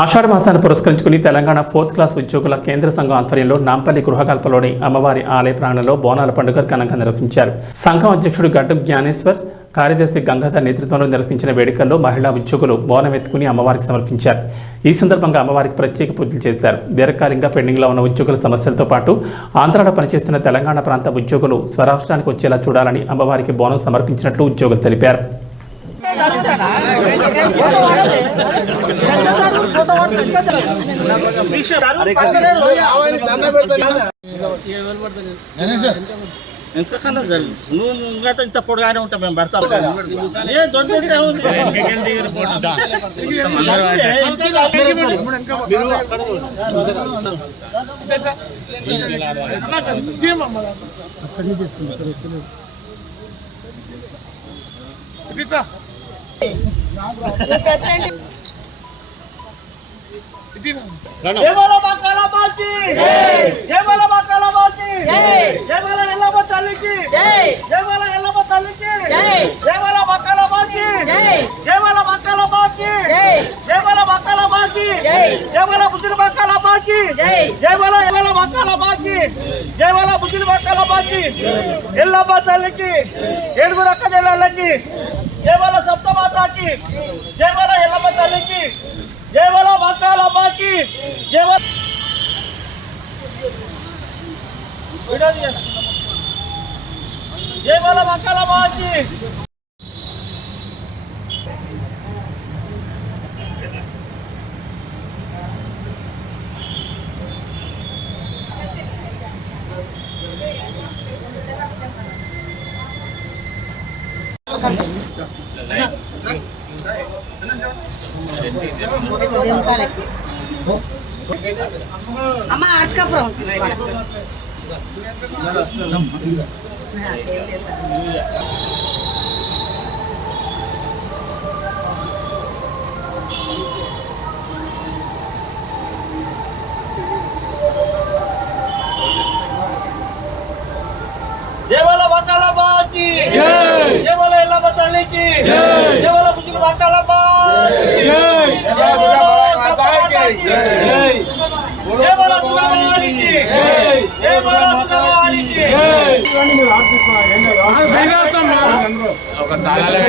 ఆషాఢ మాసాన్ని పురస్కరించుకుని Telangana 4th class ఉద్యోగుల కేంద్ర సంఘం ఆధ్వర్యంలో నాంపల్లి గృహకల్పలోని అమ్మవారి ఆలయ ప్రాంగణంలో బోనాల పండుగ ఘనంగా నిర్వహించారు. సంఘం అధ్యక్షుడు గడ్డం జ్ఞానేశ్వర్, కార్యదర్శి గంగాధర్ నేతృత్వంలో నిర్వహించిన వేడుకల్లో మహిళా ఉద్యోగులు బోనం ఎత్తుకుని అమ్మవారికి సమర్పించారు. ఈ సందర్భంగా అమ్మవారికి ప్రత్యేక పూజలు చేశారు. దీర్ఘకాలికంగా పెండింగ్లో ఉన్న ఉద్యోగుల సమస్యలతో పాటు ఆంధ్రాలో పనిచేస్తున్న తెలంగాణ ప్రాంత ఉద్యోగులు స్వరాష్ట్రానికి వచ్చేలా చూడాలని అమ్మవారికి బోనం సమర్పించినట్లు ఉద్యోగులు తెలిపారు. ఎంతకన్నా నువ్వు ఇంకట ఇంత పొడగానే ఉంటావు మేము పడతాం జయవాల సప్తమాతాకి జయవాల ఎల్లమ్మ తల్లికి జయవాల బకాలమ్మకి జయవాల జయవాల బకాలమ్మకి అమ్మ అట్కపురం జయవాల బకాలమ్మకి జయవాల ఎల్లమ్మ తల్లికి జయవాల బుజ్జిన బకాలమ్మకి జయవాల దుర్గావారికి జయవాల దుర్గావారికి ఒక తాళాల